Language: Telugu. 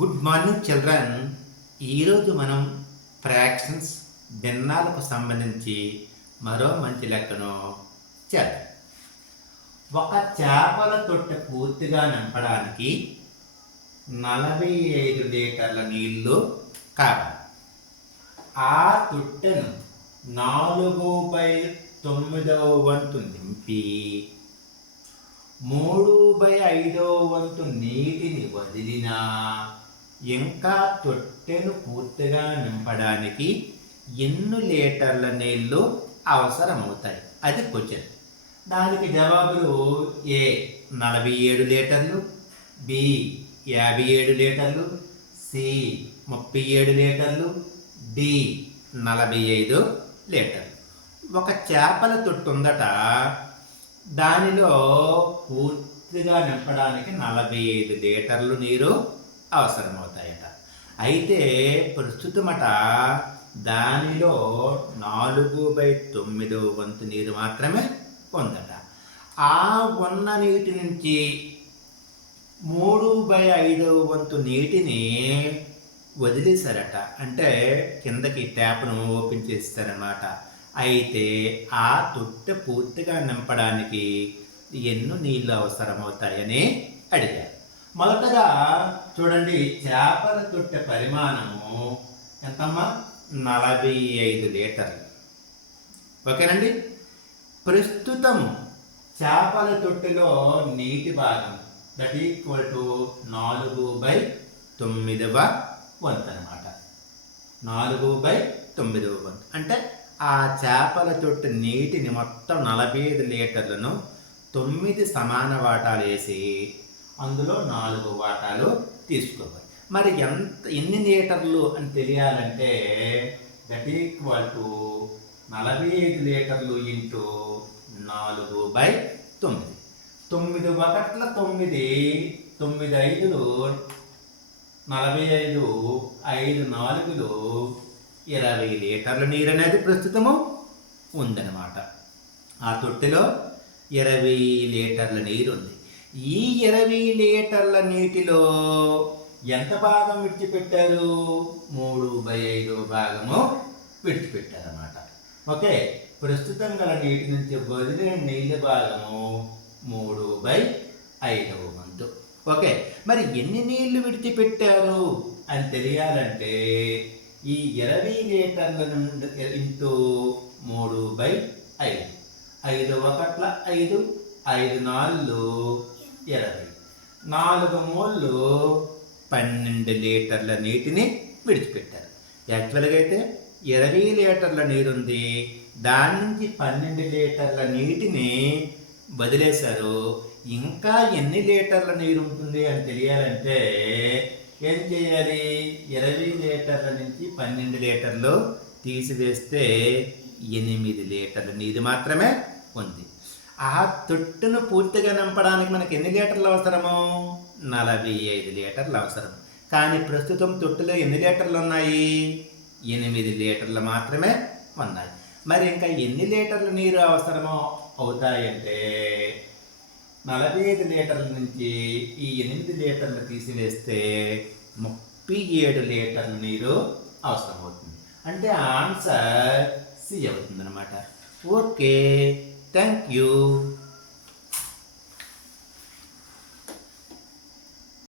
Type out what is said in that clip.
Good morning children. ఈరోజు మనం ఫ్రాక్షన్స్ భిన్నాలకు సంబంధించి మరో మంచి లెక్కను చేద్దాం. ఒక చేపల తొట్టె పూర్తిగా నింపడానికి 45 లీటర్ల నీళ్లు కావాలి. ఆ తొట్టెను 4/9 వంతు నింపి 3/5 వంతు నీటిని వదిలినా ఇంకా తొట్టెను పూర్తిగా నింపడానికి ఎన్ని లీటర్ల నీళ్లు అవసరమవుతాయి? అది క్వశ్చన్. దానికి జవాబులు: ఏ 47 లీటర్లు, బి 57 లీటర్లు, సి 37 లీటర్లు, డి 45 లీటర్లు. ఒక చేపల తొట్టు ఉందట, దానిలో పూర్తిగా నింపడానికి 45 లీటర్లు నీరు అవసరమవుతాయట. అయితే ప్రస్తుతమట దానిలో 4/9 వంతు నీరు మాత్రమే ఉందట. ఆ ఉన్న నీటి నుంచి 3/5 వంతు నీటిని వదిలేశారట. అంటే కిందకి ట్యాప్ను ఓపెన్ చేస్తారన్నమాట. అయితే ఆ తొట్టె పూర్తిగా నింపడానికి ఎన్ని నీళ్ళు అవసరమవుతాయని అడిగారు. మొదటగా చూడండి, చేపల తొట్టె పరిమాణము ఎంతమ్మా? 45 లీటర్లు. ఓకేనండి. ప్రస్తుతం చేపల తొట్టెలో నీటి భాగం దట్ ఈక్వల్ టు 4/9 వంతు అనమాట. 4/9 వంతు అంటే ఆ చేపల తొట్టె నీటిని మొత్తం 45 లీటర్లను 9 సమాన వాటాలు వేసి అందులో 4 వాటాలు తీసుకోవాలి. మరి ఎన్ని లీటర్లు అని తెలియాలంటే దట్ ఈక్వల్ టు 45 లీటర్లు ఇంటూ 4/9. 9 ఒకట్ల 9, 9 5లు 45, 5 4లు 20 లీటర్ల నీరు అనేది ప్రస్తుతము ఉందన్నమాట. ఆ తొట్టెలో 20 లీటర్ల నీరు ఉంది. ఈ 20 లీటర్ల నీటిలో ఎంత భాగం విడిచిపెట్టారు? 3/5 భాగము విడిచిపెట్టారన్నమాట. ఓకే, ప్రస్తుతం గల నీటి నుంచి వదిలిన నీళ్ళ భాగము 3/5 వంతు. ఓకే, మరి ఎన్ని నీళ్లు విడిచిపెట్టారు అని తెలియాలంటే ఈ 20 లీటర్ల నుండి ఇంటూ 3/5. 5 ఒకట్ల 5, 5 4లు 20, 4 మూళ్ళు 12 లీటర్ల నీటిని విడిచిపెట్టారు. యాక్చువల్గా అయితే 20 లీటర్ల నీరుంది, దాని నుంచి 12 లీటర్ల నీటిని వదిలేశారు. ఇంకా ఎన్ని లీటర్ల నీరు ఉంటుంది అని తెలియాలంటే ఏం చేయాలి? 20 లీటర్ల నుంచి 12 లీటర్లు తీసివేస్తే 8 లీటర్ల నీరు మాత్రమే ఉంది. ఆ తొట్టును పూర్తిగా నింపడానికి మనకి ఎన్ని లీటర్లు అవసరము? 45 లీటర్లు అవసరం. కానీ ప్రస్తుతం తొట్టులో ఎన్ని లీటర్లు ఉన్నాయి? 8 లీటర్లు మాత్రమే ఉన్నాయి. మరి ఇంకా ఎన్ని లీటర్ల నీరు అవసరమో అవుతాయంటే 45 లీటర్ల నుంచి ఈ 8 లీటర్లు తీసివేస్తే 37 లీటర్ల నీరు అవసరం అవుతుంది. అంటే ఆన్సర్ సి అవుతుంది అనమాట. Okay, thank you.